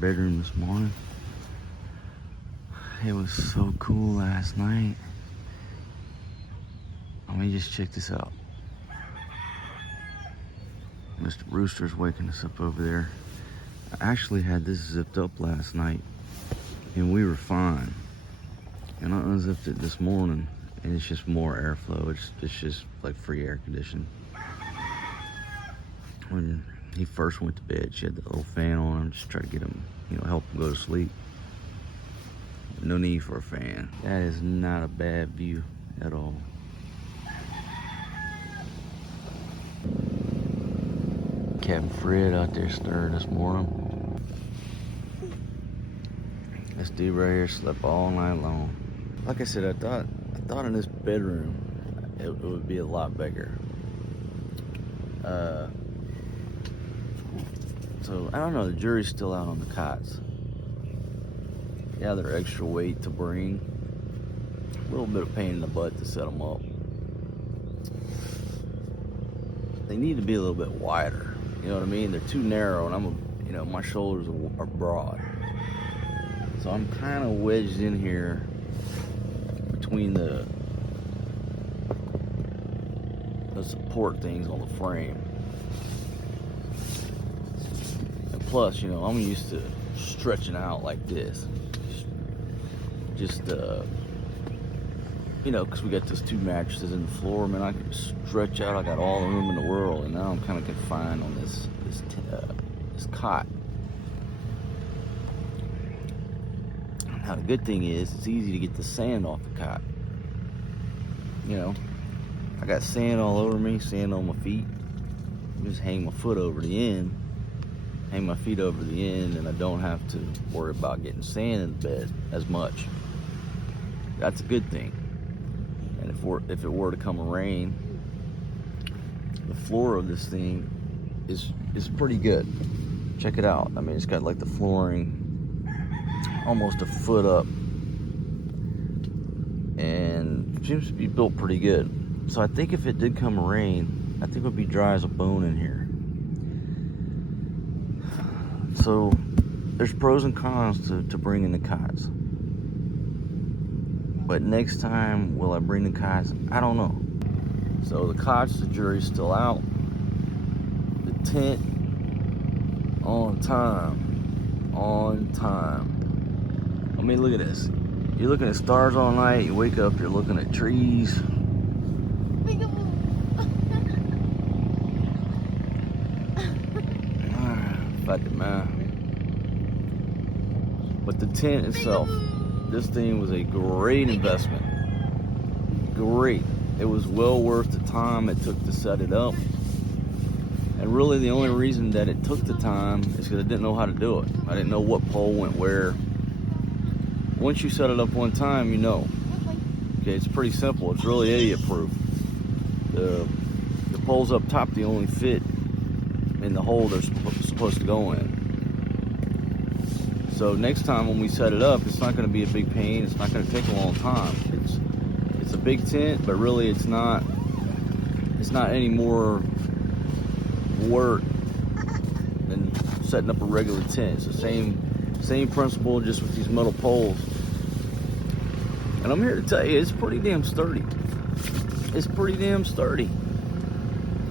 bedroom this morning. It was so cool last night. Let me just check this out. Mr. Rooster's waking us up over there. I actually had this zipped up last night and we were fine. And I unzipped it this morning and it's just more airflow. It's just like free air conditioning. When he first went to bed, she had the little fan on him, just try to get him, help him go to sleep. No need for a fan. That is not a bad view at all. Captain Fred out there stirring this morning. This dude right here slept all night long. Like I said, I thought in this bedroom it would be a lot bigger. So I don't know, the jury's still out on the cots. Yeah, they're extra weight to bring. A little bit of pain in the butt to set them up. They need to be a little bit wider. You know what I mean? They're too narrow, and my shoulders are broad. So I'm kind of wedged in here between the support things on the frame. And plus, I'm used to stretching out like this. Just, because we got those 2 mattresses in the floor, man, I can stretch out. I got all the room in the world, and now I'm kind of confined on this cot. Now, the good thing is, it's easy to get the sand off the cot. I got sand all over me, sand on my feet. I just hang my foot over the end, hang my feet over the end, and I don't have to worry about getting sand in the bed as much. That's a good thing. And if it were to come a rain, the floor of this thing is pretty good. Check it out. I mean, it's got like the flooring almost a foot up, and it seems to be built pretty good. So I think if it did come a rain, I think it would be dry as a bone in here. So there's pros and cons to bringing the cots. But next time, will I bring the cots? I don't know. So the cots, the jury's still out. The tent, on time. On time. I mean, look at this. You're looking at stars all night. You wake up, you're looking at trees. Fuck it, man. But the tent itself, this thing was a great investment. Great. It was well worth the time it took to set it up. And really the only reason that it took the time is because I didn't know how to do it. I didn't know what pole went where. Once you set it up one time, you know. Okay, it's pretty simple. It's really idiot proof. The poles up top, they only fit in the hole they're supposed to go in. So next time when we set it up, it's not going to be a big pain. It's not going to take a long time. It's a big tent, but really it's not any more work than setting up a regular tent. It's the same principle, just with these metal poles. And I'm here to tell you, it's pretty damn sturdy. It's pretty damn sturdy.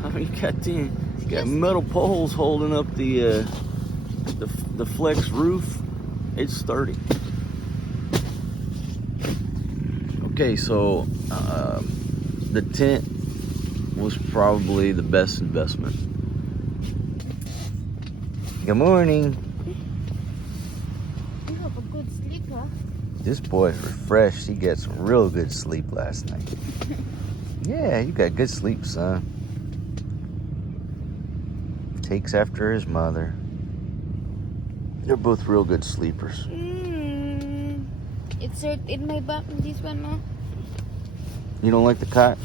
I mean, you got metal poles holding up the flex roof. It's sturdy. Okay, so the tent was probably the best investment. Good morning. You have a good sleep, huh? This boy's refreshed. He got some real good sleep last night. Yeah, you got good sleep, son. Takes after his mother. They're both real good sleepers. It's hurt in my back, this one, no? You don't like the cot?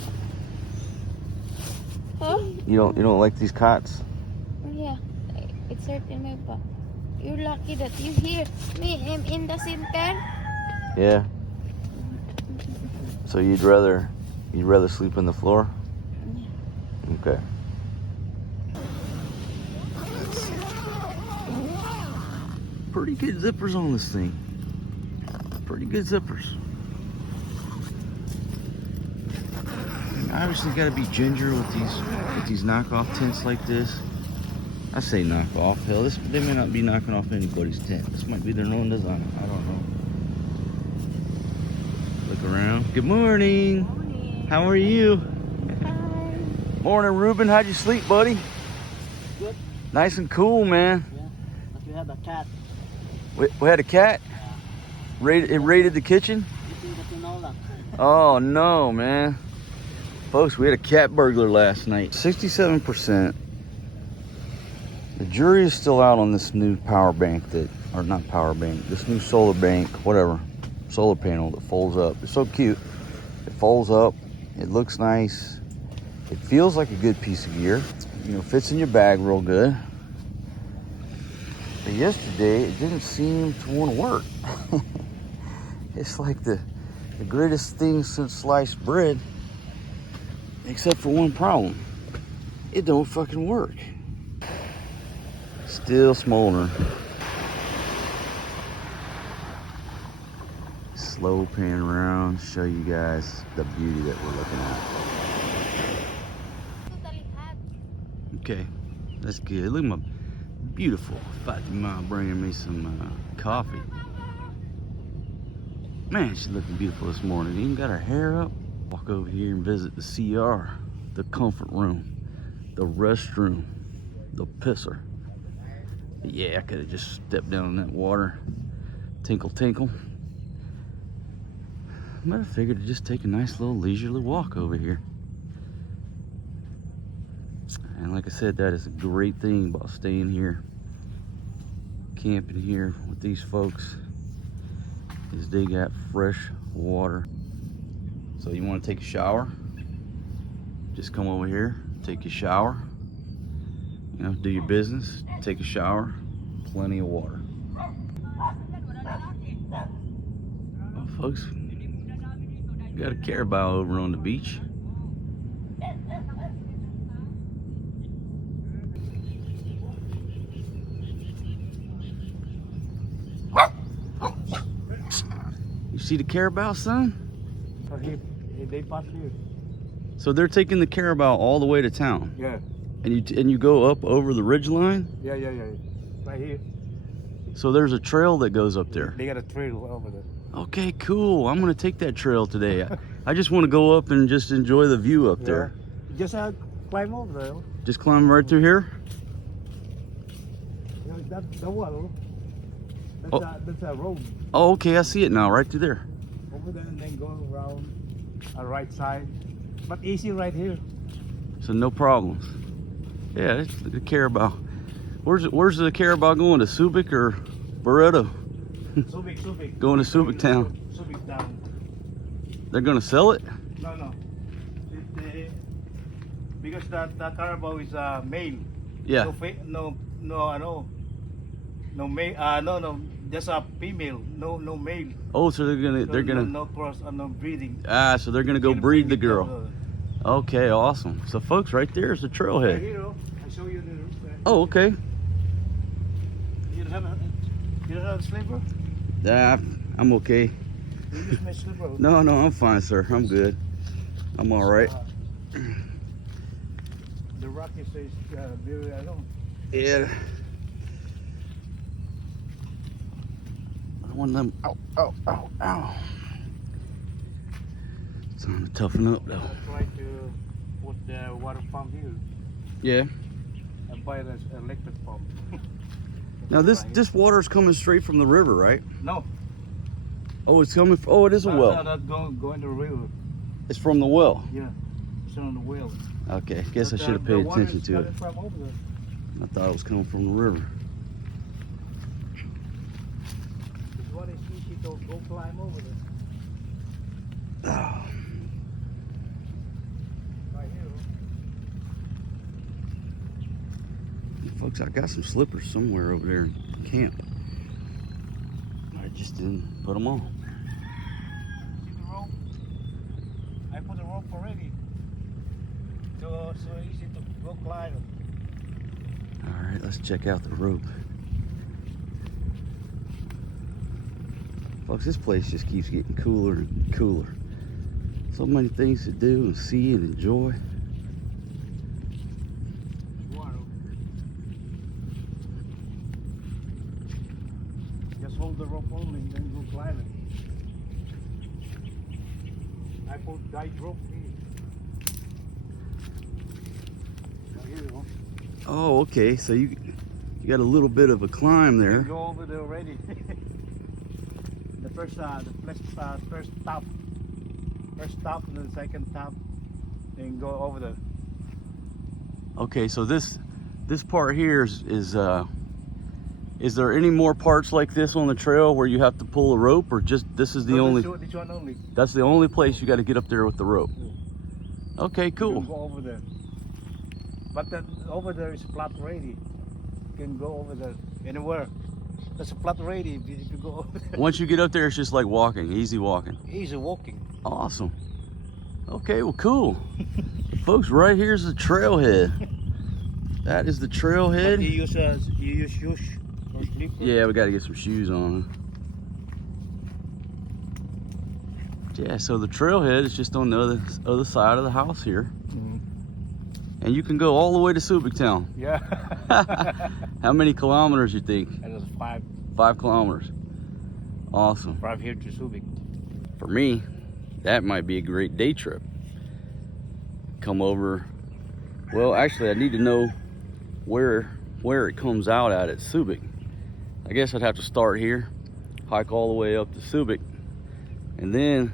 Huh? You don't like these cots? Yeah, it's hurt in my back. You're lucky that you hear me. I'm in the center. Yeah. So you'd rather sleep on the floor? Okay. Pretty good zippers on this thing. Pretty good zippers. Obviously got to be ginger with these knockoff tents like this. I say knockoff. Hell, they may not be knocking off anybody's tent. This might be their own design. I don't know. Look around. Good morning. Morning. How are you? Hi. Morning, Ruben. How'd you sleep, buddy? Good. Nice and cool, man. Yeah, but we had a cat. We had a cat? It raided the kitchen? Eating the tinola. Oh, no, man. Folks, we had a cat burglar last night. 67%. The jury is still out on this new power bank or not power bank, this new solar bank, whatever, solar panel that folds up. It's so cute. It folds up. It looks nice. It feels like a good piece of gear. You know, fits in your bag real good. But yesterday, it didn't seem to want to work. It's like the greatest thing since sliced bread, except for one problem. It don't fucking work. Still smoldering. Slow pan around, show you guys the beauty that we're looking at. Totally hot. Okay, that's good. Look at my beautiful Fatima bringing me some coffee. Man, she's looking beautiful this morning. Even got her hair up. Walk over here and visit the CR, the comfort room, the restroom, the pisser. But yeah, I could have just stepped down in that water. Tinkle, tinkle. But I figured to just take a nice little leisurely walk over here. And like I said, that is a great thing about staying here, camping here with these folks, is they got fresh water. So you want to take a shower? Just come over here, take a shower. You know, do your business, take a shower, plenty of water. Well, folks, got a carabao over on the beach. You see the carabao, son? So they pass here. So they're taking the carabao all the way to town. Yeah. And you go up over the ridge line? Yeah. Right here. So there's a trail that goes up there. They got a trail over there. Okay, cool. I'm gonna take that trail today. I just want to go up and just enjoy the view up there. Yeah. Just climb over there. Just climb right through here? You know, that's the wall. That's a road. Oh, okay, I see it now, right through there. Over there and then go around a right side. But easy right here. So no problems. Yeah, it's the carabao. Where's the carabao going? To Subic or Barreto? Subic. Going to Subic town. Subic town. They're gonna sell it? No. Because that carabao is male. Yeah. No, male. No. Just a female. No male. Oh, so they're gonna no cross, no breeding. so they're gonna go breed the girl. Okay, awesome. So folks, right there is the trailhead. Here, I show you the route. Oh, okay. You don't have a slipper? I'm okay. You use my slipper. No, I'm fine, sir. I'm good. I'm all right. The rock is very, I don't. Yeah. I don't want them. Ow. It's time to toughen up, though. I try to put the water pump here Yeah. and buy an electric pump. Now this water's coming straight from the river, right? No. Oh, it's coming. Oh, it is a well. No, that's going to the river. It's from the well. Yeah, it's on the well. Okay, guess I But, should have the paid water attention is to it. coming from over there. I thought it was coming from the river. This one is easy to go climb over there. Oh. Right here. Folks, I got some slippers somewhere over there in camp. I just didn't put them on. See the rope? I put the rope already. So easy to go climb. All right, let's check out the rope. Folks, this place just keeps getting cooler and cooler. So many things to do and see and enjoy. Water. Just hold the rope only and then go climb it. I put guide rope here. Oh, here you go. Oh, okay. So you got a little bit of a climb You there. can go over there already. The first stop, first stop, and then the second stop, then go over there. Okay, so this part here is there any more parts like this on the trail where you have to pull a rope, or just this is the No, only? This one only. That's the only place you got to get up there with the rope. Okay, You cool. can go over there. But that over there is flat already. You can go over there anywhere. That's a flat already. If you go over there. Once you get up there, it's just like walking, easy walking. Easy walking. Awesome. Okay, well, cool. Folks, right here's the trailhead. That is the But trailhead. you use shoes or slippers. Yeah, we got to get some shoes on. Yeah, so the trailhead is just on the other side of the house here. Mhm. And you can go all the way to Subic town. Yeah. How many kilometers you think? And it's 5 5 kilometers. Awesome. from here to Subic. For me, that might be a great day trip. Come over. Well, actually, I need to know where it comes out at Subic. I guess I'd have to start here, hike all the way up to Subic, and then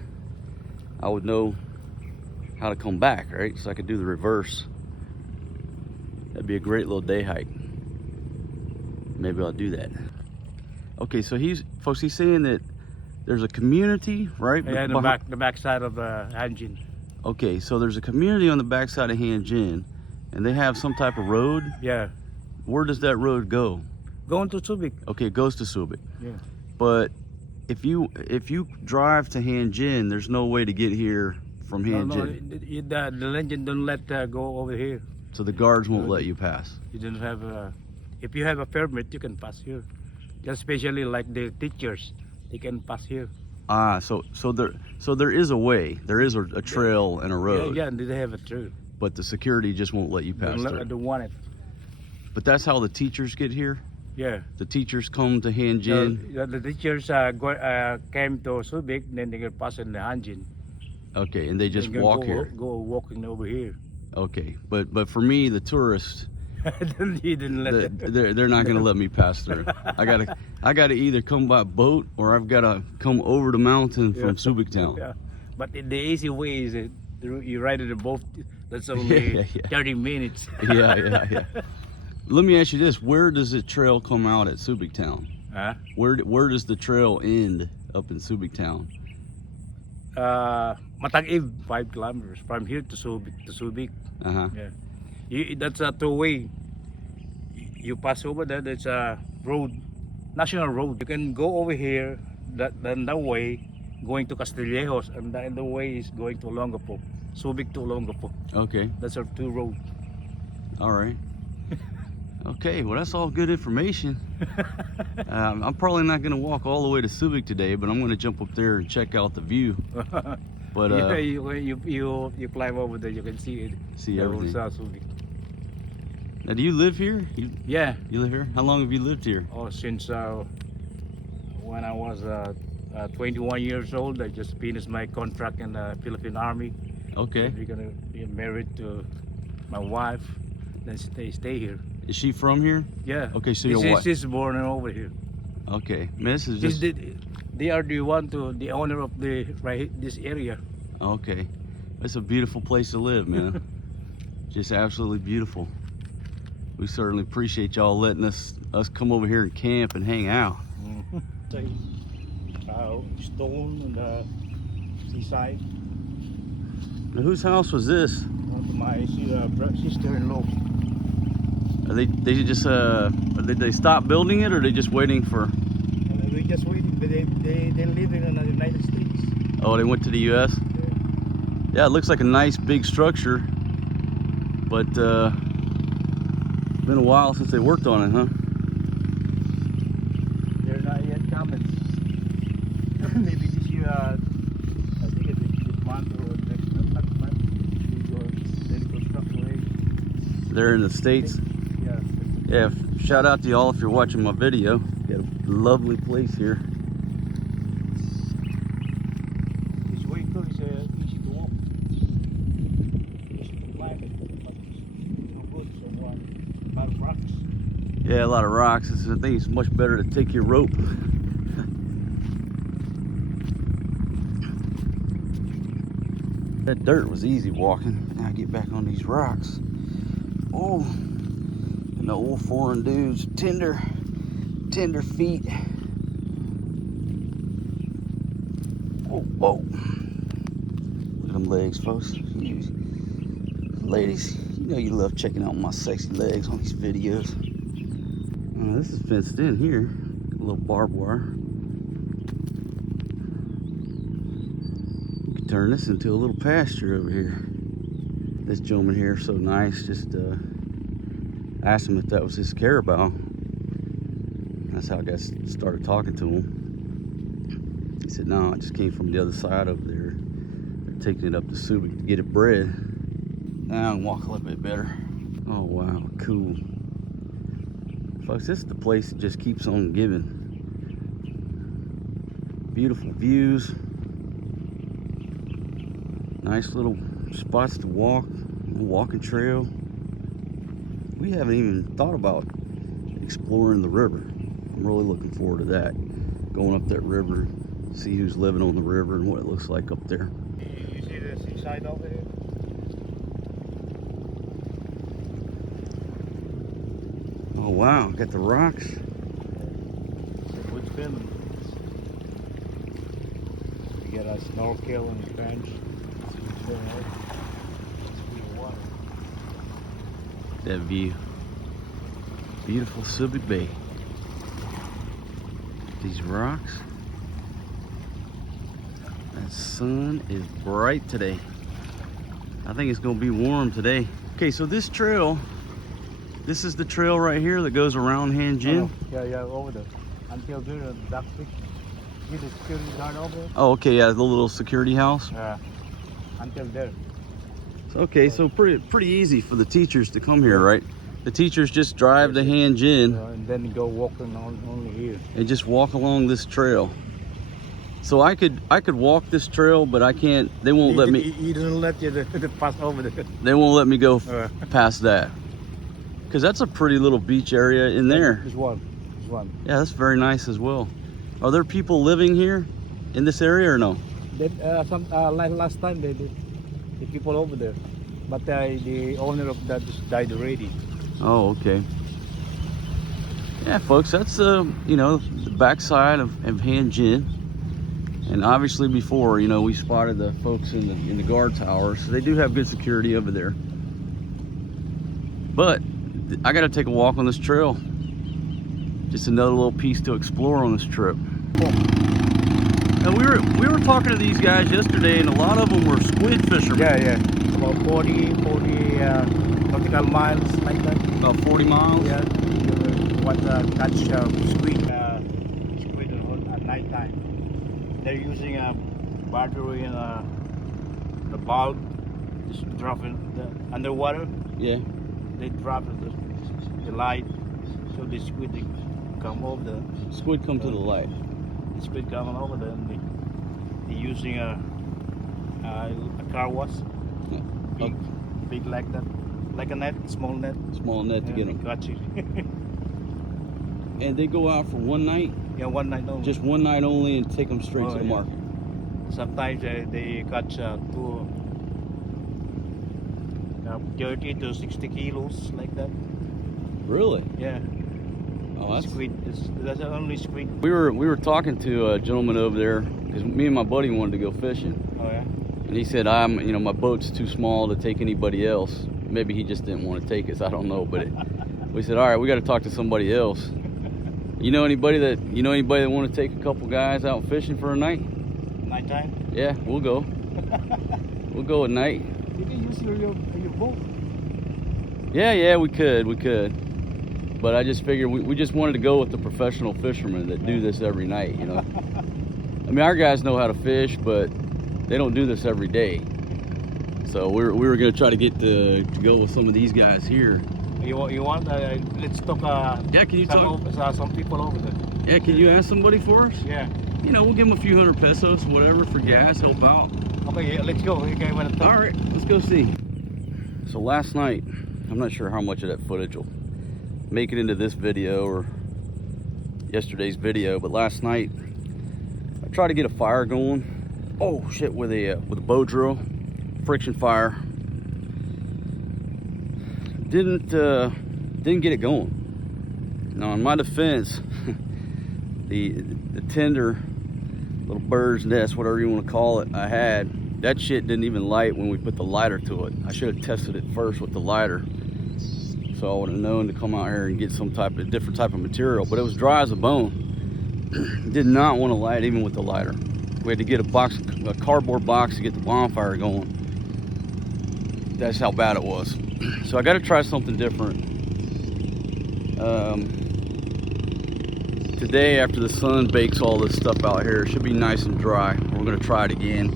I would know how to come back, right? So I could do the reverse. That'd be a great little day hike. Maybe I'll do that. Okay, so he's saying that there's a community, right? Yeah, the back side of Hanjin. Okay, so there's a community on the backside of Hanjin, and they have some type of road. Yeah. Where does that road go? Going to Subic. Okay, it goes to Subic. Yeah. But if you drive to Hanjin, there's no way to get here from Hanjin. No, the legend don't let go over here. So the guards won't let you pass. You don't have if you have a permit, you can pass here. Just especially like the teachers, they can pass here. Ah, so there is a way. There is a trail and a road. Yeah, they have a trail. But the security just won't let you pass I through. don't want it. But that's how the teachers get here. Yeah. The teachers come to Hanjin. The teachers came to Subic, then they can pass in the Hanjin. Okay, and they just They can walk go, here. Go walking over here. Okay, but for me, the tourists, He didn't let it. they're not gonna let me pass through. I gotta either come by boat or I've gotta come over the mountain from Subic town. Yeah. But the easy way is you ride in the boat. That's only Yeah. 30 minutes. Yeah. Let me ask you this: where does the trail come out at Subic town? Huh? Where does the trail end up in Subic town? Matag-Ib, 5 kilometers from here to Subic. Uh huh. Yeah. That's a two-way. You pass over there, there's a road, national road. You can go over here, then that way, going to Castillejos, and the other way is going to Olongapo. Subic to Olongapo. Okay. That's our 2 roads. All right. Okay, well that's all good information. I'm probably not gonna walk all the way to Subic today, but I'm gonna jump up there and check out the view. But yeah, you climb over there, you can see it. see the everything. whole South Subic. Now, do you live here? Yeah. You live here? How long have you lived here? Oh, since when I was 21 years old, I just finished my contract in the Philippine Army. Okay. We're gonna be married to my wife, then stay here. Is she from here? Yeah. Okay, so your wife. She's born over here. Okay, man, this is just They are the owner of this area. okay. It's a beautiful place to live, man. Just absolutely beautiful. We certainly appreciate y'all letting us come over here and camp and hang out. Stone on the seaside. Now, whose house was this? My sister-in-law. Are they just did they stop building it, or are they just waiting for? We're just waiting, but they live in the United States. Oh, they went to the U.S. Yeah, it looks like a nice big structure, but been a while since they worked on it, huh? They're not yet coming. I think it's this month or next month. We go then construct away. They're in the States. Yeah. Yeah, shout out to y'all if you're watching my video. Got a lovely place here. This vehicle is easy to walk. Easy to climb, but it's no good. So a lot of rocks. Yeah, a lot of rocks. I think it's much better to take your rope. That dirt was easy walking. Now I get back on these rocks. Oh, and the old foreign dudes, tender feet. Oh, whoa. Look at them legs, folks. Ladies, you know you love checking out my sexy legs on these videos. This is fenced in here. A little barbed wire. Turn this into a little pasture over here. This gentleman here is so nice. Just asked him if that was his carabao. That's how I got started talking to him. He said, no, it just came from the other side over there. They're taking it up to Subic to get it bred. Now I can walk a little bit better. Oh wow, cool. Folks, this is the place that just keeps on giving. Beautiful views. Nice little spots to walk, walking trail. We haven't even thought about exploring the river. I'm really looking forward to that. Going up that river, see who's living on the river and what it looks like up there. You see the seaside over here? Oh wow, got the rocks. Good film. You got a snorkel and bench. That view. Beautiful Subic Bay. These rocks. That sun is bright today. I think it's gonna be warm today. Okay, so this trail, this is the trail right here that goes around Hanjin. Oh, yeah, over there. Until there, the duck stick. See the security guard over there? Oh, okay, yeah, the little security house. Yeah. Until there. Okay, so pretty easy for the teachers to come here, right? The teachers just drive to Hanjin and then go walking on only here. and just walk along this trail. So I could walk this trail, but I can't. They won't let me. He doesn't let you to pass over there. They won't let me go past that, because that's a pretty little beach area in there. There's one. Yeah, that's very nice as well. Are there people living here in this area or no? Like last time they did. The people over there, but the owner of that just died already. Oh, okay. Yeah, folks, that's you know, the backside of Hanjin, and obviously before, you know, we spotted the folks in the guard tower, so they do have good security over there. But I got to take a walk on this trail. Just another little piece to explore on this trip. And we were talking to these guys yesterday, and a lot of them were squid fishermen. Yeah. About 40 nautical miles like that. About 40 miles? Yeah. What catch squid at night time. They're using a battery and the bulb, just dropping the underwater. Yeah. They drop the light, so the squid they come over there. Squid come to the light. The squid coming over there, and they're using a car wash, big like that, like a net, small net. Small net to get them. Got you. And they go out for one night? Yeah, one night only. Just one night only, and take them straight to the market. Sometimes they catch 30 to 60 kilos like that. Really? Yeah. Oh, that's squid. That's the only squid. We were talking to a gentleman over there, because me and my buddy wanted to go fishing. Oh yeah. And he said, my boat's too small to take anybody else. Maybe he just didn't want to take us. I don't know. But we said, all right, we got to talk to somebody else. You know anybody that want to take a couple guys out fishing for a night? Nighttime? Yeah, we'll go. We'll go at night. You can use your boat. Yeah, we could. But I just figured we just wanted to go with the professional fishermen that do this every night, you know. I mean, our guys know how to fish, but they don't do this every day. So we were gonna try to get to go with some of these guys here. You want? Let's talk. Yeah, can you talk? Some people over there. Yeah, can you ask somebody for us? Yeah. You know, we'll give them a few hundred pesos, whatever, for gas, help out. Okay, yeah, let's go. You guys want to talk? All right, let's go see. So last night, I'm not sure how much of that footage will make it into this video or yesterday's video, but last night I tried to get a fire going. Oh shit, with a bow drill, friction fire. Didn't get it going. Now, in my defense, the tender little bird's nest, whatever you want to call it, I had, that shit didn't even light when we put the lighter to it. I should have tested it first with the lighter, so I would have known to come out here and get some type of different type of material. But it was dry as a bone. Did not want to light even with the lighter. We had to get a cardboard box to get the bonfire going. That's how bad it was. So I got to try something different. Today, after the sun bakes all this stuff out here, it should be nice and dry. We're gonna try it again.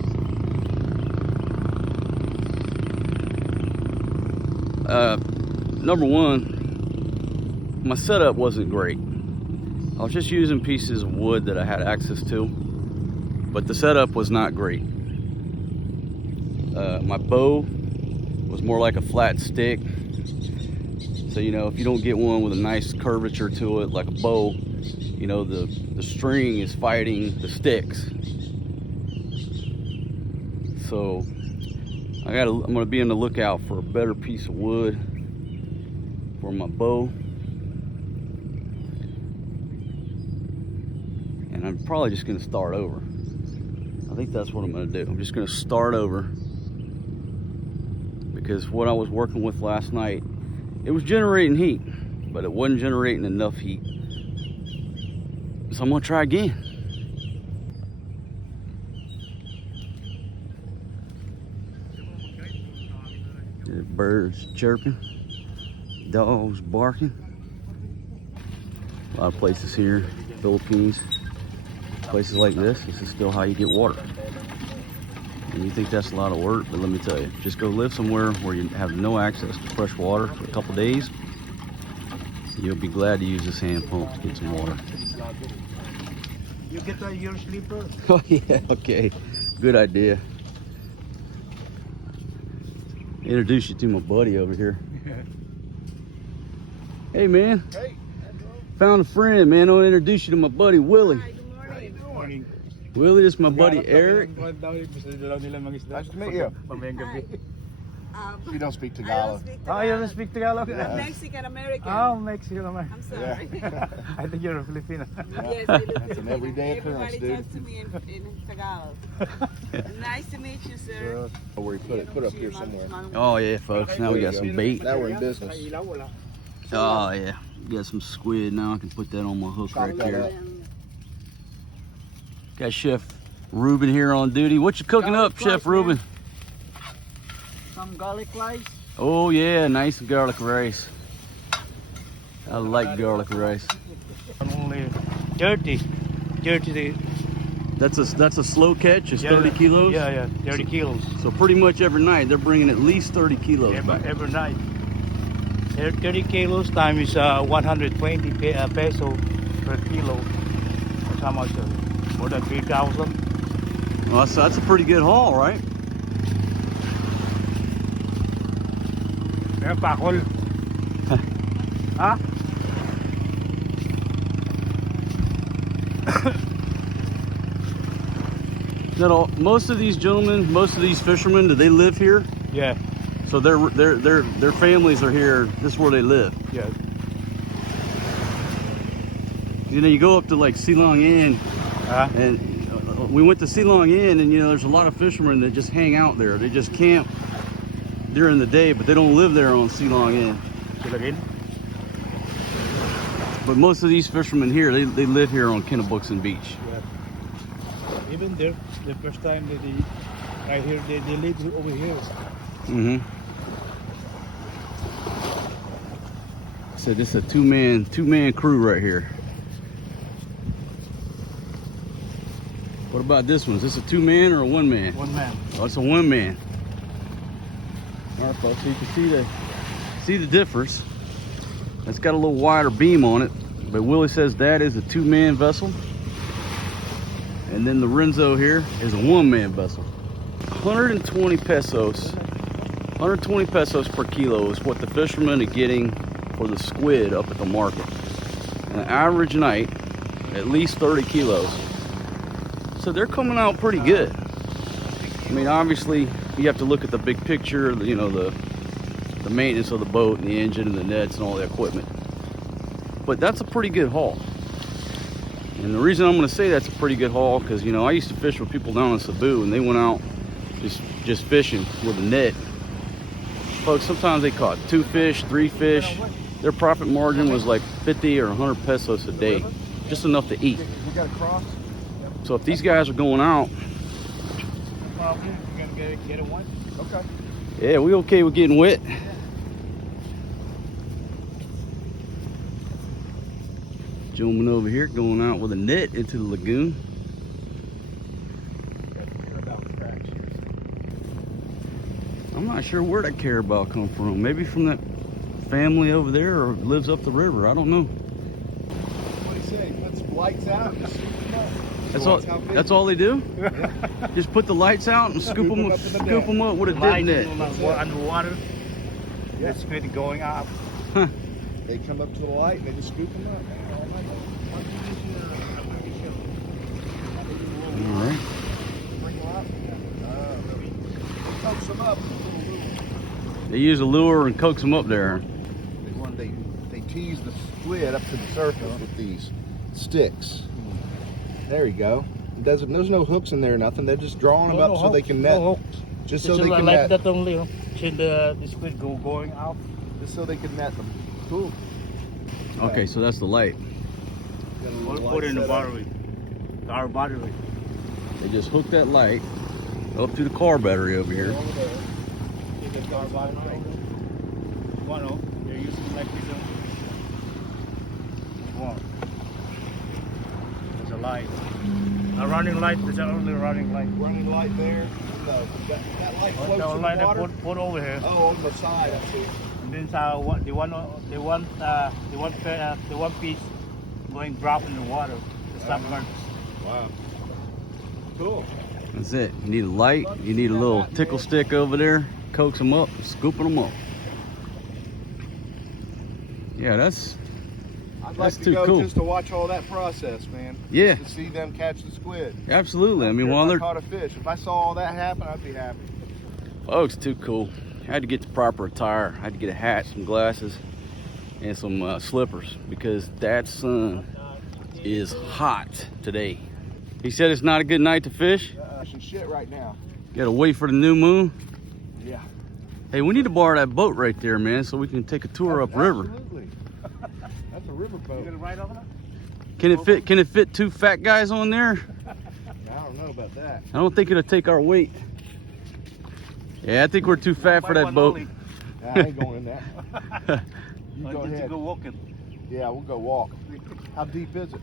Number one, my setup wasn't great. I was just using pieces of wood that I had access to, but the setup was not great. My bow was more like a flat stick. So, you know, if you don't get one with a nice curvature to it, like a bow, you know, the string is fighting the sticks. So I'm gonna be on the lookout for a better piece of wood for my bow. And I'm probably just gonna start over. I think that's what I'm gonna do. I'm just gonna start over, because what I was working with last night, it was generating heat, but it wasn't generating enough heat. So I'm gonna try again. The birds chirping, dogs barking. A lot of places here, Philippines, places like this is still how you get water. And you think that's a lot of work, but let me tell you, just go live somewhere where you have no access to fresh water for a couple days. You'll be glad to use this hand pump to get some water. You get your sleeper? Oh yeah, okay. Good idea. Introduce you to my buddy over here. Hey man. Hey. Found a friend, man. I'll introduce you to my buddy Willie. Hi, good morning. Good morning. Willie, this is my buddy Eric. Nice to meet you. You don't speak Tagalog. Oh, you don't speak Tagalog? Yeah. Mexican American. Oh, Mexican American. I'm sorry. I think you're a Filipino. Yes, I look That's an everyday occurrence, Everybody dude. talks to me in Tagalog. Nice to meet you, sir. Where you put up here somewhere. Oh yeah, folks. Now we got some bait. Now we're in business. Oh yeah. Got some squid now. I can put that on my hook right there. Got Chef Ruben here on duty. What you cooking up, Chef Ruben? Some garlic rice. Oh yeah, nice garlic rice. I like garlic rice. Only 30. That's a slow catch. It's 30 kilos. Yeah, 30 kilos. So pretty much every night they're bringing at least 30 kilos back. Every night. 30 kilos times 120 peso per kilo. That's how much? More than 3,000. Well, so that's a pretty good haul, right? May pakol. Ha? Now, most of these gentlemen, most of these fishermen, do they live here? Yeah. So their families are here. This is where they live. Yeah. You know, you go up to like Silong Inn, and we went to Silong Inn, and you know, there's a lot of fishermen that just hang out there. They just camp during the day, but they don't live there on Silong Inn. But most of these fishermen here, they live here on Kinabuksan Beach. Yeah. Even there, the first time that I hear they live over here. Mm-hmm. So this is a two-man crew right here. What about this one? Is this a 2-man or a 1-man? 1 man. Oh, it's a 1-man. All right, folks, so you can see the difference. It's got a little wider beam on it, but Willie says that is a 2-man vessel. And then the Renzo here is a 1-man vessel. 120 pesos. 120 pesos per kilo is what the fishermen are getting for the squid up at the market. An average night, at least 30 kilos. So they're coming out pretty good. I mean, obviously, you have to look at the big picture, you know, the maintenance of the boat and the engine and the nets and all the equipment. But that's a pretty good haul. And the reason I'm going to say that's a pretty good haul, because, you know, I used to fish with people down in Cebu, and they went out just fishing with a net. Folks, sometimes they caught 2 fish, 3 fish. Their profit margin was like 50 or 100 pesos a day, just enough to eat. We got a cross? So if these guys are going out, Probably you're gonna get it once. Okay. yeah, we okay with getting wet. Gentleman over here going out with a net into the lagoon. I'm not sure where that carabao come from. Maybe from that family over there, or lives up the river. I don't know. What do you say? Put some lights out and scoop them up. That's all. That's all they do. Just put the lights out and scoop them up with a dip Light net. underwater. Yeah. The squid going up. Huh. They come up to the light and they just scoop them up. All right. Bring them up. Coax them up. They use a lure and coax them up there. They tease the squid up to the surface with these sticks. There you go. There's no hooks in there or nothing. They're just drawing them up so they can net. Just so they can like net. that only. See the squid going out. Just so they can net them. Cool. Okay, so that's the light. Put in the battery. Car battery. They just hook that light up to the car battery over here. Car battery. They're using like this one. There's a light. A running light. There's only running light. Running light there. No, that light floats The in light the water. put over here. Oh, on the side. I see. And then the one piece going drop in the water. The submerged. Wow. Cool. That's it. You need a light. You need a little tickle stick over there. Coax them up, scooping them up. Yeah, that's I'd like to go cool. just to watch all that process, man. Yeah. To see them catch the squid. Absolutely. I mean, If while I they're caught a fish. If I saw all that happen, I'd be happy. folks, too cool. I had to get the proper attire. I had to get a hat, some glasses, and some slippers, because that sun is hot today. He said it's not a good night to fish. Some shit right now. Gotta wait for the new moon. Yeah. Hey, we need to borrow that boat right there, man, so we can take a tour upriver. Absolutely. That's a river boat. You gonna ride over there? Can it fit 2 fat guys on there? I don't know about that. I don't think it'll take our weight. Yeah, I think we're too fat for that boat. Nah, I ain't going in that. You go Did you ahead. go walking? Yeah, we'll go walk. How deep is it?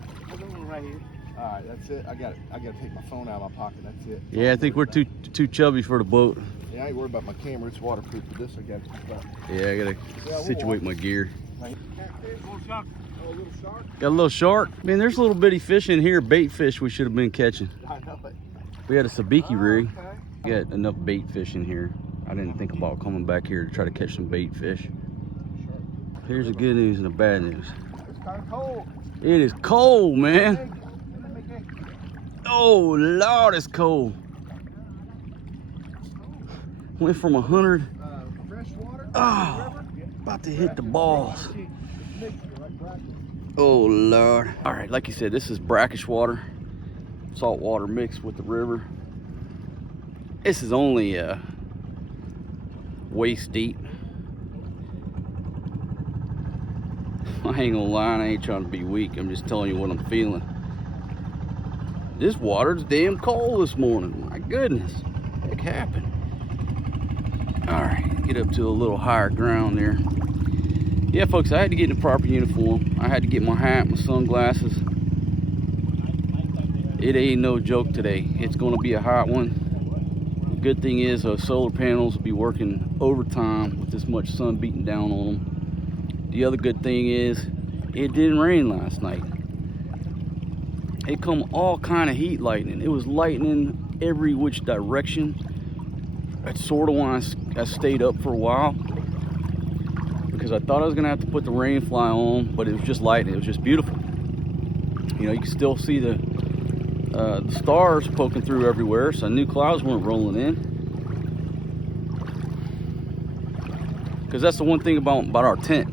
Right here. All right, that's it. I got to take my phone out of my pocket. That's it. Yeah, I think we're too chubby for the boat. Yeah, I ain't worried about my camera. It's waterproof. But this I got to keep up. Yeah, I gotta we'll situate walk. my gear. Little shark. Oh, a little shark? Got a little shark. Man, there's little bitty fish in here, bait fish we should have been catching. I know it. We had a Subic rig. Okay. We got enough bait fish in here. I didn't think about coming back here to try to catch some bait fish. Here's the good news and the bad news. It's kind of cold. It is cold, man. Oh, Lord, it's cold. Went from 100. Fresh water? Oh, about to hit the balls. Oh, Lord. All right, like you said, this is brackish water. Salt water mixed with the river. This is only waist deep. I ain't gonna lie, I ain't trying to be weak. I'm just telling you what I'm feeling. This water's damn cold this morning. My goodness. What happened? All right, get up to a little higher ground there. Yeah, folks, I had to get in the proper uniform. I had to get my hat, my sunglasses. It ain't no joke today. It's gonna be a hot one. The good thing is solar panels will be working overtime with this much sun beating down on them. The other good thing is it didn't rain last night. It come all kind of heat lightning. It was lightning every which direction. That's sort of why I stayed up for a while, because I thought I was gonna have to put the rain fly on, but it was just lightning. It was just beautiful. You know, you can still see the stars poking through everywhere, so I knew clouds weren't rolling in. Because that's the one thing about our tent.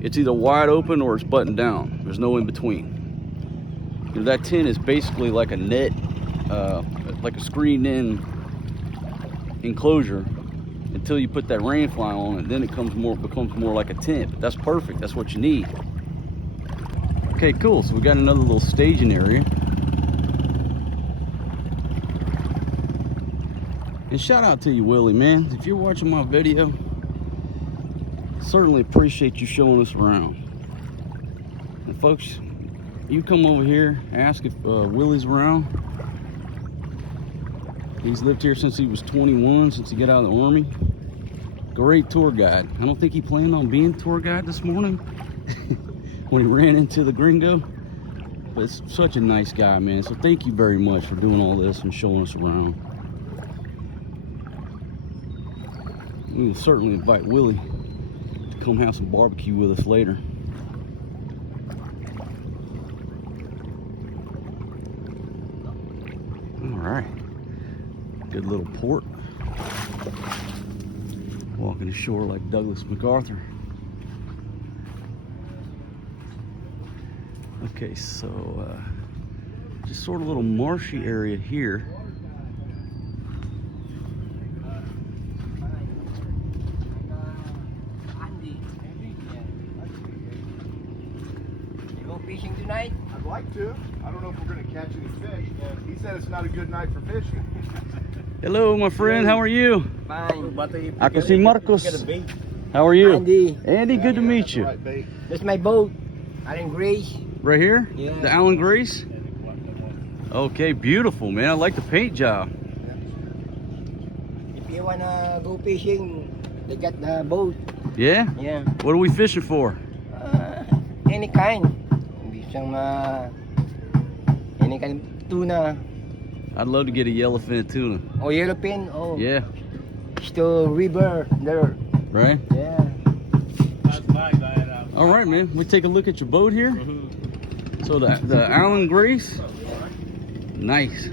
It's either wide open or it's buttoned down. There's no in between. You know, that tent is basically like a net, like a screened-in enclosure until you put that rain fly on it. Then it becomes more like a tent. But that's perfect. That's what you need. Okay, cool. So we got another little staging area. And shout out to you, Willie, man. If you're watching my video, certainly appreciate you showing us around. And folks, you come over here, ask if Willie's around. He's lived here since he was 21, since he got out of the Army. Great tour guide. I don't think he planned on being tour guide this morning when he ran into the gringo. But it's such a nice guy, man. So thank you very much for doing all this and showing us around. We will certainly invite Willie to come have some barbecue with us later. All right, good little port. Walking ashore like Douglas MacArthur. Okay, so just sort of a little marshy area here. Fishing tonight? I'd like to. I don't know if we're going to catch any fish. He said it's not a good night for fishing. Hello, my friend. How are you? Fine. Ako si Marcos. How are you? Andy. Andy, good to meet you. Right bait. That's my boat. Alan Grace. Right here? Yeah. The Allen Grace? Okay, beautiful, man. I like the paint job. If you wanna go fishing, they got the boat. Yeah? Yeah. What are we fishing for? Any kind. Any kind of tuna. I'd love to get a yellowfin tuna. Oh, yellowfin. Oh. Yeah. Still river there. Right? Yeah. All right, man. We take a look at your boat here. So the Allen Grace. Nice.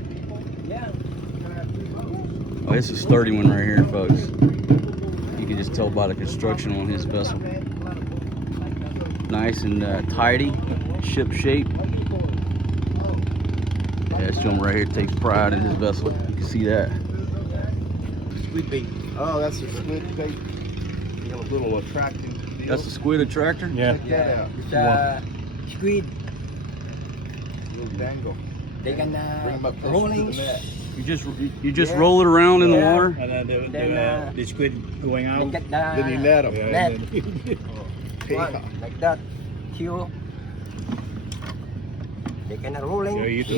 Yeah. Oh, this is a sturdy one right here, folks. You can just tell by the construction on his vessel. Nice and tidy, ship shape. Yeah, this gentleman right here takes pride in his vessel. You can see that. Squid bait. Oh, that's a squid bait. You know, a little attracting deal. That's the squid attractor? Yeah. Check that out. It's squid. Little dangle. They can Bring 'em up closer to the rolling. net. You just roll it around in the Yeah. water? And Then, the squid going Then out. get the Then you net 'em. net. Yeah. One, like that. Here. They can rolling. So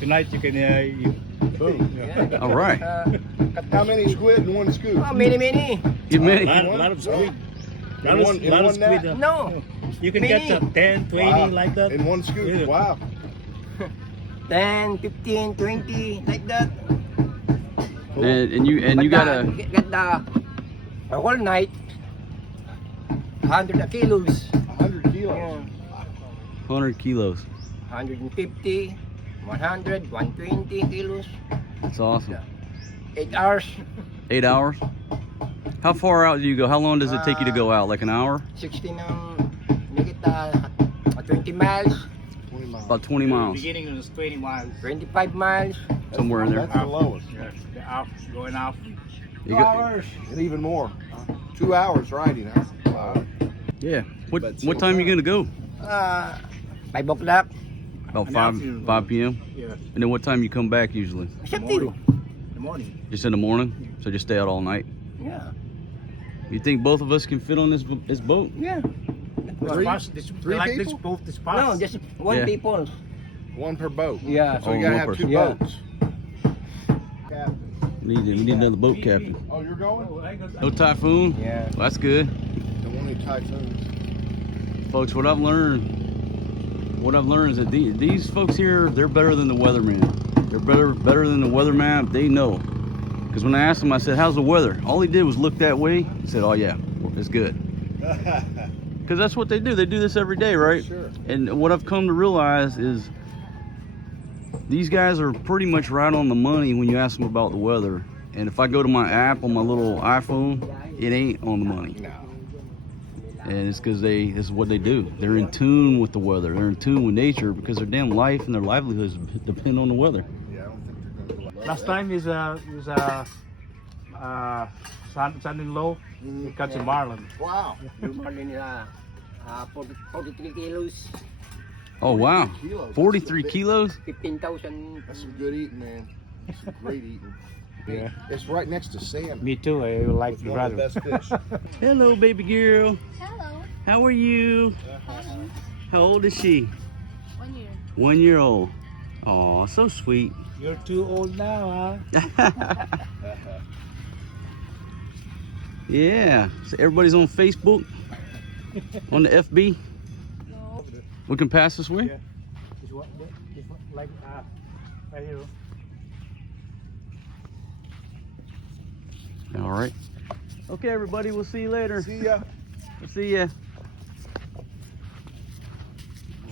tonight you can boom. Yeah. All right. How many squid in one scoop? Oh, many. Give me. Lot of squid. In one net? squid. No. You can Many. catch 10, 20 Wow. like that. In one scoop. Yeah. Wow. 10, 15, 20, like that. And you gotta. Get the whole night. 100 kilos. 100 kilos. Yeah. 100 kilos. 150, 100, 120 kilos. That's awesome. 8 hours. 8 hours? How far out do you go? How long does it take you to go out? Like an hour? 16 make it 20 miles, 20 miles. About 20 miles. Beginning was 20 miles. 25 miles, Somewhere in there. That's the lowest. Yeah, the out, going out. You 2 go- hours. And even more. 2 hours riding, huh? Wow. Yeah. What But what time are you gonna go? 5 o'clock. About An 5 afternoon. 5 p.m. Yeah, And then what time you come back usually? It's up to you. in the morning. Just in the morning. So just stay out all night. Yeah. You think both of us can fit on this boat? Yeah. This Three- pass, this, three like this people? boat, this pass. No, just one Yeah. people. One per boat. Yeah. So you Oh, gotta one have person. 2 Yeah. boats. Captain. We need another boat captain. Oh, you're going? No typhoon? Yeah. Well, that's good. Don't want any typhoons. Folks, what I've learned is that these folks here, they're better than the weatherman. They're better than the weatherman. They know. Because when I asked him, I said, how's the weather? All he did was look that way. He said, oh yeah, it's good. Because that's what they do. They do this every day, right? Sure. And what I've come to realize is these guys are pretty much right on the money when you ask them about the weather. And if I go to my app on my little iPhone, it ain't on the money. No. And it's because this is what they do. They're in tune with the weather. They're in tune with nature because their damn life and their livelihoods depend on the weather. Yeah, I don't think they're going to go. Last time is son-in-law. He cuts in Marlin. Wow. Yung mga nila, 43 kilos, Oh, wow. kilos. 43 kilos? 15,000. That's some good eating, man. That's some great eating. Yeah. It's right next to salmon. Me too. I like It's the one of brother. the best fish. Hello, baby girl. Hello. How are you? Hi. How old is she? 1 year. 1 year old. Oh, so sweet. You're too old now, huh? Yeah. So everybody's on Facebook? On the FB? No. We can pass this way? Yeah. This one, like right here. All right. Okay, everybody. We'll see you later. See ya. We'll see ya.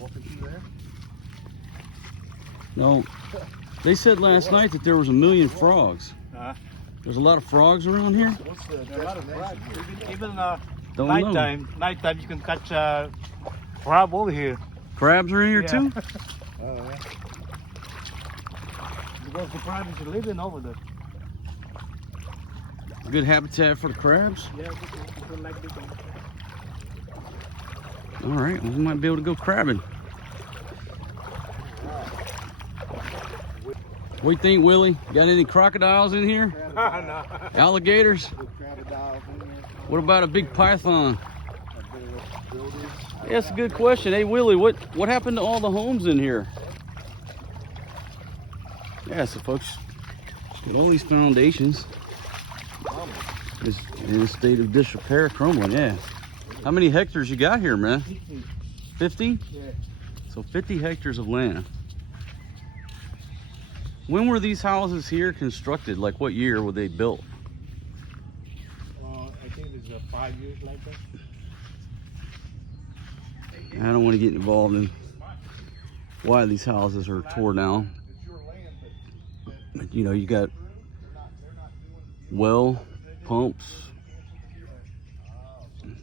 Walking through there? No. They said last night that there was 1 million frogs. There's a lot of frogs around here. What's the There are a lot of destination crabs. here? Even Don't know. nighttime you can catch crab over here. Crabs are in here Yeah. too? Oh, yeah. Because the crab is living over there. Good habitat for the crabs. Yeah, people like this. All right, we might be able to go crabbing. What do you think, Willie? Got any crocodiles in here? No. Alligators? Crocodiles in there. What about a big python? A bit of builders. Yeah, that's a good question. Hey, Willie, what happened to all the homes in here? Yeah, so folks, with all these foundations is in a state of disrepair, crumbling, yeah. How many hectares you got here, man? 50? Yeah. So 50 hectares of land. When were these houses here constructed? Like what year were they built? I think it's 5 years like that. I don't want to get involved in why these houses are tore down. But, you know, you got well pumps.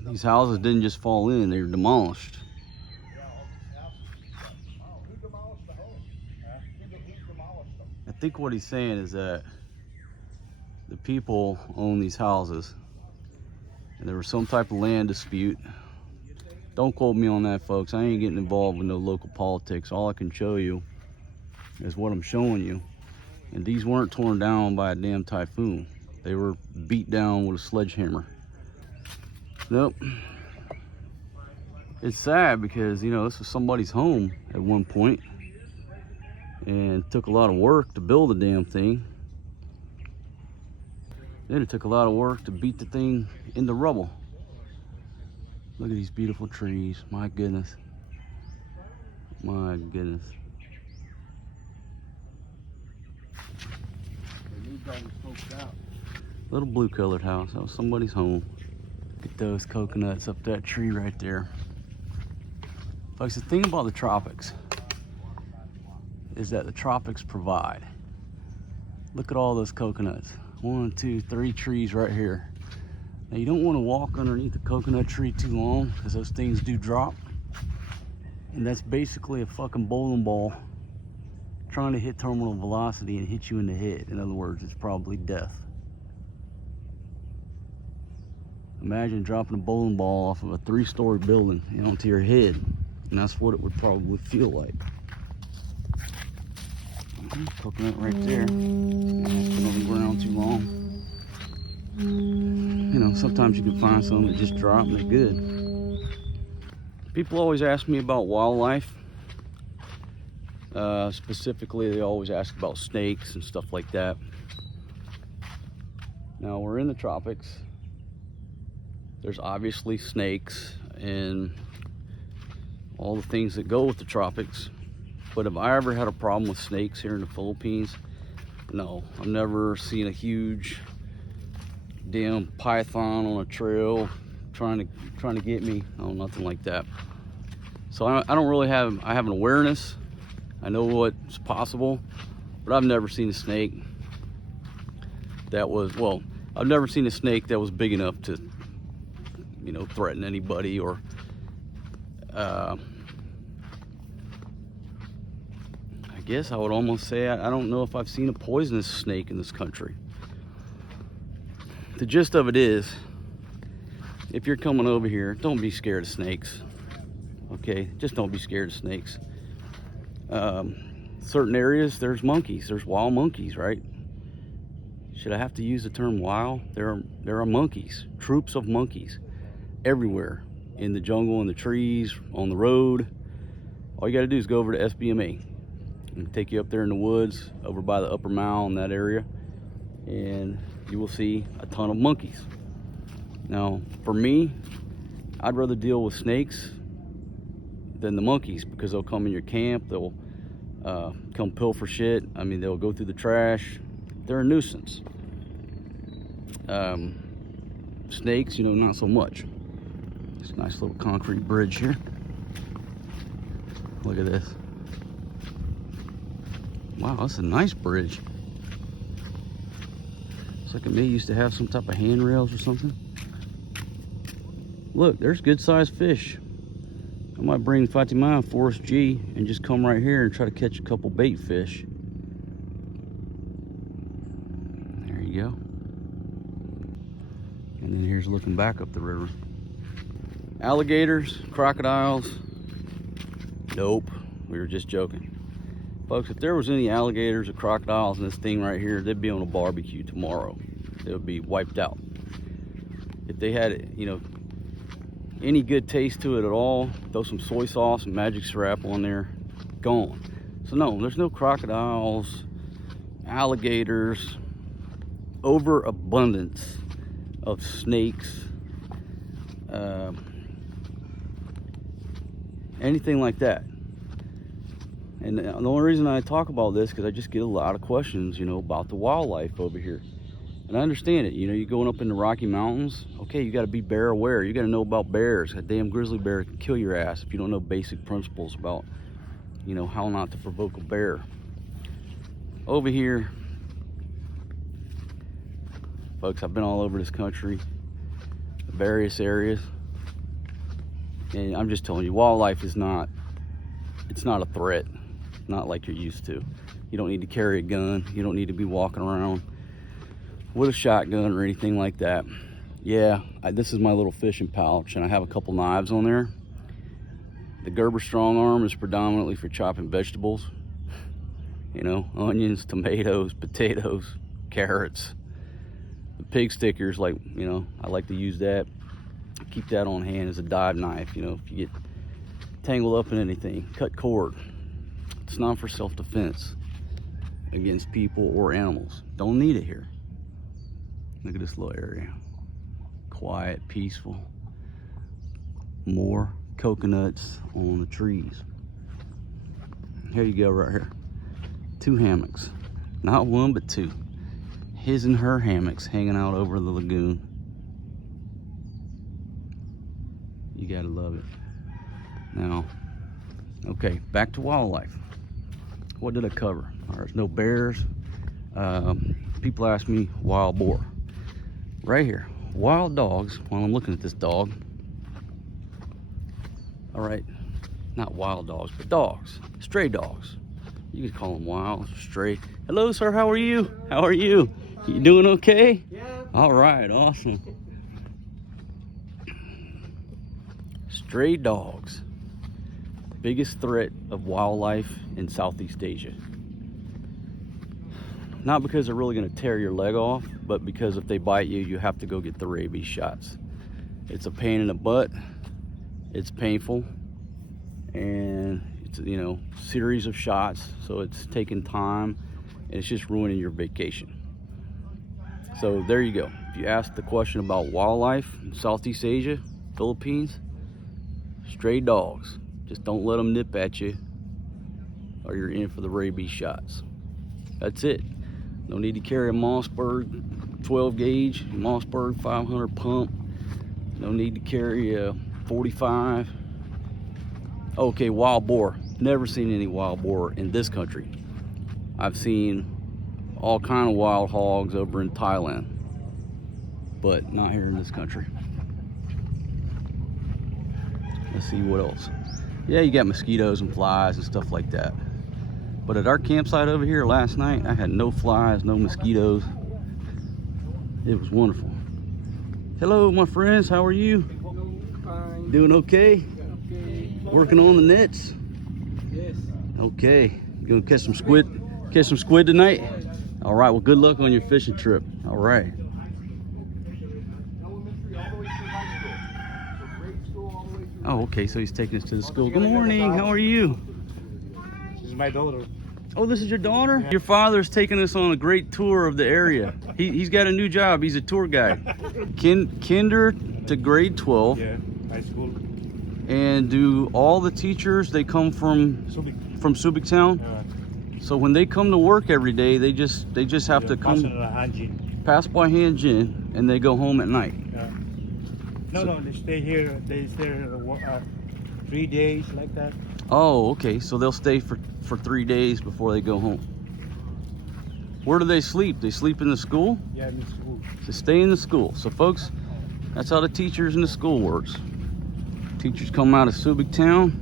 These houses didn't just fall in, they were demolished. I think what he's saying is that the people own these houses and there was some type of land dispute. Don't quote me on that, folks. I ain't getting involved with no local politics. All I can show you is what I'm showing you. And these weren't torn down by a damn typhoon. They were beat down with a sledgehammer. Nope. It's sad because, you know, this was somebody's home at one point. And it took a lot of work to build the damn thing. Then it took a lot of work to beat the thing into rubble. Look at these beautiful trees. My goodness. My goodness. Little blue colored house. That was somebody's home. Look at those coconuts up that tree right there. Folks, the thing about the tropics is that the tropics provide. Look at all those coconuts. 1, 2, 3 trees right here. Now you don't want to walk underneath the coconut tree too long because those things do drop. And that's basically a fucking bowling ball trying to hit terminal velocity and hit you in the head. In other words, it's probably death. Imagine dropping a bowling ball off of a 3-story building onto your head. And that's what it would probably feel like. Coconut right there. Been on the ground too long. You know, sometimes you can find some that just drop and they're good. People always ask me about wildlife. Specifically, they always ask about snakes and stuff like that. Now, we're in the tropics. There's obviously snakes and all the things that go with the tropics. But have I ever had a problem with snakes here in the Philippines? No, I've never seen a huge damn python on a trail trying to get me. No, nothing like that. So I don't really have, I have an awareness. I know what's possible, but I've never seen a snake that was, well, I've never seen a snake that was big enough to, you know, threaten anybody, or I guess I would almost say I don't know if I've seen a poisonous snake in this country. The gist of it is, if you're coming over here, don't be scared of snakes. Okay, just don't be scared of snakes. Certain areas, there's monkeys, there's wild monkeys, right? Should I have to use the term wild? There are monkeys, troops of monkeys everywhere, in the jungle, in the trees, on the road. All you got to do is go over to SBMA and take you up there in the woods, over by the Upper Mile in that area, and you will see a ton of monkeys. Now, for me, I'd rather deal with snakes than the monkeys, because they'll come in your camp, they'll come pilfer shit. I mean, they'll go through the trash. They're a nuisance. Snakes, you know, not so much. It's a nice little concrete bridge here. Look at this. Wow, that's a nice bridge. Looks like it may used to have some type of handrails or something. Look, there's good sized fish. I might bring Fatima and Forrest G and just come right here and try to catch a couple bait fish. There you go. And then here's looking back up the river. Alligators, crocodiles, nope, we were just joking. Folks, if there was any alligators or crocodiles in this thing right here, they'd be on a barbecue tomorrow. They would be wiped out. If they had, you know, any good taste to it at all, throw some soy sauce and magic syrup on there, gone. So no, there's no crocodiles, alligators, overabundance of snakes, anything like that. And the only reason I talk about this, because I just get a lot of questions, you know, about the wildlife over here. And I understand it. You know, you're going up in the Rocky Mountains. Okay, you got to be bear aware. You got to know about bears. A damn grizzly bear can kill your ass if you don't know basic principles about, you know, how not to provoke a bear. Over here, folks, I've been all over this country, various areas, and I'm just telling you, wildlife is not, it's not a threat, not like you're used to. You don't need to carry a gun. You don't need to be walking around with a shotgun or anything like that. Yeah, this is my little fishing pouch, and I have a couple knives on there. The Gerber strong arm is predominantly for chopping vegetables. You know, onions, tomatoes, potatoes, carrots. The pig stickers, like, you know, I like to use that. Keep that on hand as a dive knife, you know, if you get tangled up in anything. Cut cord. It's not for self-defense against people or animals. Don't need it here. Look at this little area. Quiet, peaceful. More coconuts on the trees. Here you go, right here. 2 hammocks. Not one, but 2. His and her hammocks hanging out over the lagoon. You gotta love it. Now, okay, back to wildlife. What did I cover? There's no bears. People ask me wild boar. Right here, wild dogs. While I'm looking at this dog. All right, not wild dogs, but dogs, stray dogs. You could call them wild, stray. Hello, sir, how are you? How are you? You doing okay? Yeah. All right, awesome. Stray dogs, biggest threat of wildlife in Southeast Asia. Not because they're really gonna tear your leg off, but because if they bite you, you have to go get the rabies shots. It's a pain in the butt, it's painful, and It's, you know, series of shots, so it's taking time and it's just ruining your vacation. So there you go. If you ask the question about wildlife in Southeast Asia, Philippines, stray dogs, just don't let them nip at you or you're in for the rabies shots. That's it. No need to carry a Mossberg 12 gauge, Mossberg 500 pump. No need to carry a 45. Okay, wild boar. Never seen any wild boar in this country. I've seen all kind of wild hogs over in Thailand, but not here in this country. Let's see what else. Yeah, you got mosquitoes and flies and stuff like that. But at our campsite over here last night, I had no flies, no mosquitoes. It was wonderful. Hello, my friends. How are you? Fine. Doing okay? Okay. Working on the nets? Yes. Okay. You gonna catch some squid? Catch some squid tonight? All right. Well, good luck on your fishing trip. All right. Oh, okay. So he's taking us to the school. Good morning. How are you? This is my daughter. Oh, this is your daughter? Yeah. Your father's taking us on a great tour of the area. He's got a new job. He's a tour guide. Kinder to grade 12. Yeah, high school. And do all the teachers, they come from Subic town? So when they come to work every day, they just have to come pass by Hanjin and they go home at night. No, they stay here. They stay 3 days like that. Oh, okay. So they'll stay for 3 days before they go home. Where do they sleep? They sleep in the school? Yeah, in school. They stay in the school. So folks, that's how the teachers in the school works. Teachers come out of Subic town,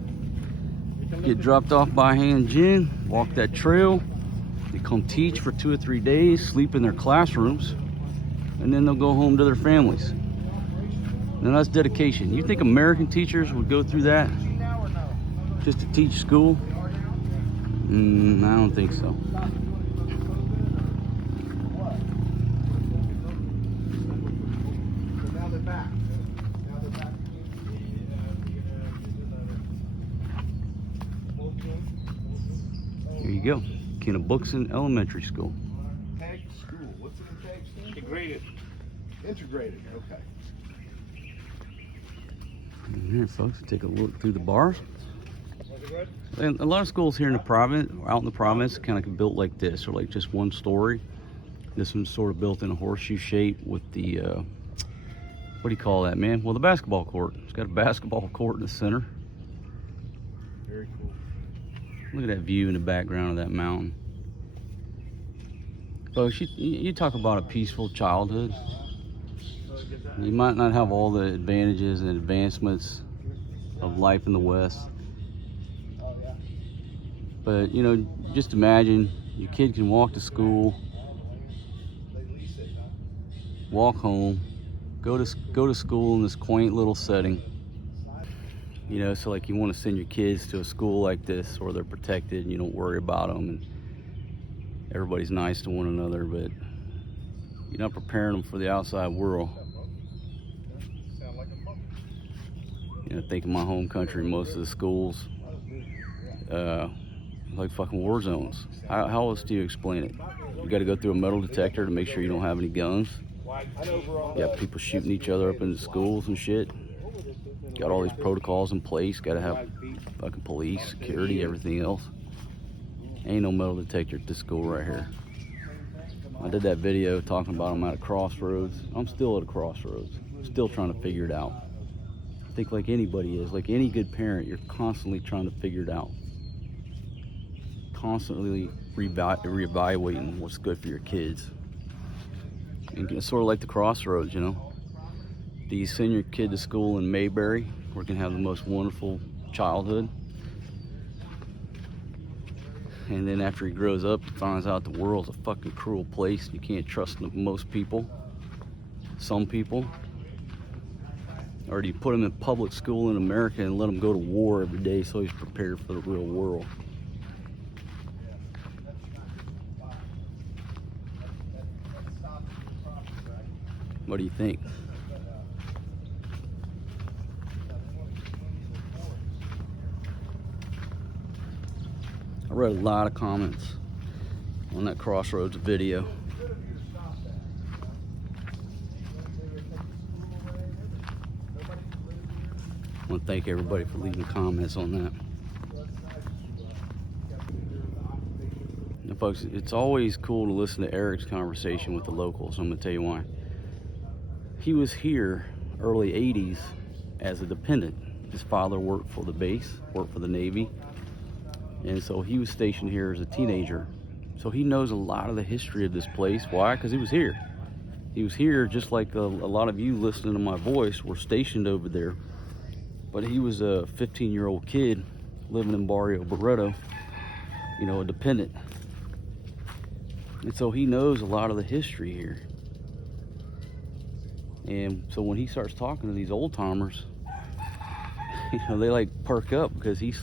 get dropped off by Hanjin, walk that trail. They come teach for 2 or 3 days, sleep in their classrooms, and then they'll go home to their families. Now that's dedication. You think American teachers would go through that just to teach school? I don't think so. Here you go, Kinabuksan Elementary School. Tag school. What's it in tag school? Integrated. Integrated. Okay. And here, folks, take a look through the bars. And a lot of schools here in the province, out in the province, kind of built like this, or like just one story. This one's sort of built in a horseshoe shape with the, what do you call that, man? Well, the basketball court. It's got a basketball court in the center. Very cool. Look at that view in the background of that mountain. Folks, you talk about a peaceful childhood. You might not have all the advantages and advancements of life in the West. But, you know, just imagine your kid can walk to school, walk home, go to school in this quaint little setting. You know, so like you want to send your kids to a school like this where they're protected and you don't worry about them and everybody's nice to one another, but you're not preparing them for the outside world. You know, think of my home country, most of the schools, like fucking war zones. How else do you explain it? You got to go through a metal detector to make sure you don't have any guns. You have people shooting each other up in the schools and shit. Got all these protocols in place. Got to have fucking police, security, everything else. Ain't no metal detector at this school right here. I did that video talking about I'm at a crossroads. I'm still at a crossroads. Still trying to figure it out. I think like anybody is, like any good parent, you're constantly trying to figure it out. Constantly reevaluating what's good for your kids. And it's sort of like the crossroads, you know. Do you send your kid to school in Mayberry, where you can have the most wonderful childhood? And then after he grows up, he finds out the world's a fucking cruel place. You can't trust most people, some people. Or do you put him in public school in America and let him go to war every day so he's prepared for the real world? What do you think? read a lot of comments on that Crossroads video. I want to thank everybody for leaving comments on that. Now, folks, it's always cool to listen to Eric's conversation with the locals. I'm going to tell you why. He was here early 80s as a dependent. His father worked for the base, worked for the Navy, and so he was stationed here as a teenager. So he knows a lot of the history of this place. Why? Because he was here. He was here just like a lot of you listening to my voice were stationed over there. But he was a 15-year-old kid living in Barrio Barreto, you know, a dependent. And so he knows a lot of the history here. And so when he starts talking to these old timers, you know, they like perk up because he's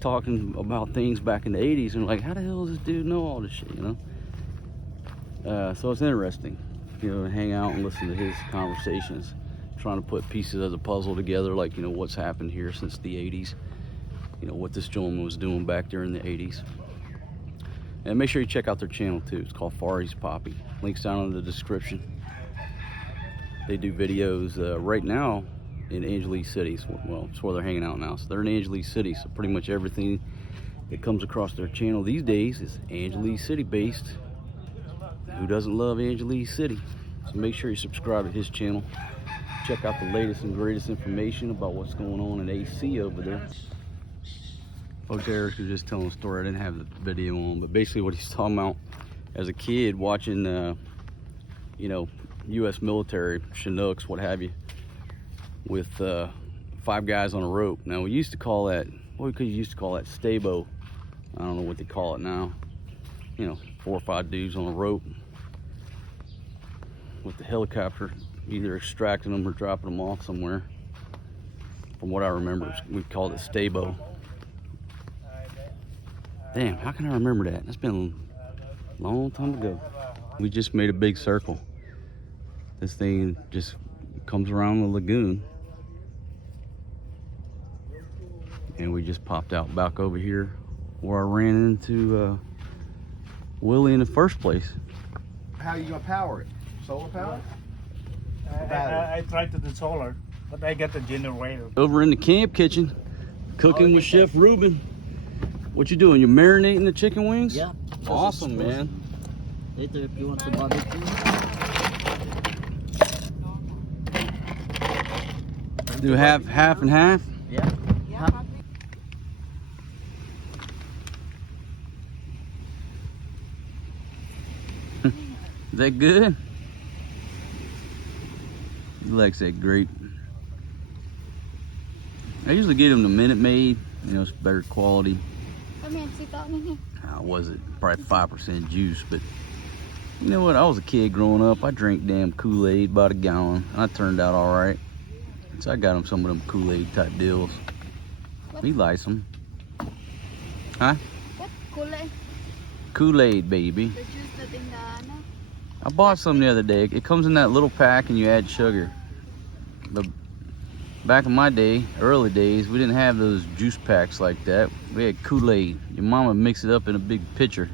talking about things back in the 80s and like, how the hell does this dude know all this shit, you know? So it's interesting, you know, to hang out and listen to his conversations, trying to put pieces of the puzzle together, like, you know, what's happened here since the 80s, you know, what this gentleman was doing back there in the 80s. And make sure you check out their channel too. It's called Far East Papi. Links down in the description. They do videos right now in Angeles City. Well, it's where they're hanging out now. So they're in Angeles City. So pretty much everything that comes across their channel these days is Angeles City based. Who doesn't love Angeles City? So make sure you subscribe to his channel. Check out the latest and greatest information about what's going on in AC over there. Folks, Eric was just telling a story. I didn't have the video on, but basically what he's talking about as a kid watching, you know, U.S. military, Chinooks, what have you, with 5 guys on a rope. Now we used to call that, what we used to call that stabo. I don't know what they call it now. You know, 4 or 5 dudes on a rope with the helicopter, either extracting them or dropping them off somewhere. From what I remember, we called it stabo. Damn, how can I remember that? That's been a long time ago. We just made a big circle. This thing just comes around the lagoon. And we just popped out back over here where I ran into Willie in the first place. How are you gonna power it? Solar power? I tried to do solar, but I got the generator. Over in the camp kitchen, cooking with Chef Ruben. What you doing? You're marinating the chicken wings? Yeah. Awesome, man. Later, if you want to barbecue. Do half and half? Yeah. Yeah, Papi. Is that good? He likes that grape. I usually get him the Minute Maid. You know, it's better quality. Come here, sit down in here. How was it? Probably 5% juice, but you know what? I was a kid growing up. I drank damn Kool-Aid by the gallon, and I turned out all right. So I got him some of them Kool-Aid type deals. He likes them. Huh? What? Kulay? Kool-Aid, baby. The juice that in the, ano? I bought some the other day. It comes in that little pack and you add sugar. Back in my day, early days, we didn't have those juice packs like that. We had Kool-Aid. Your mama mixed it up in a big pitcher.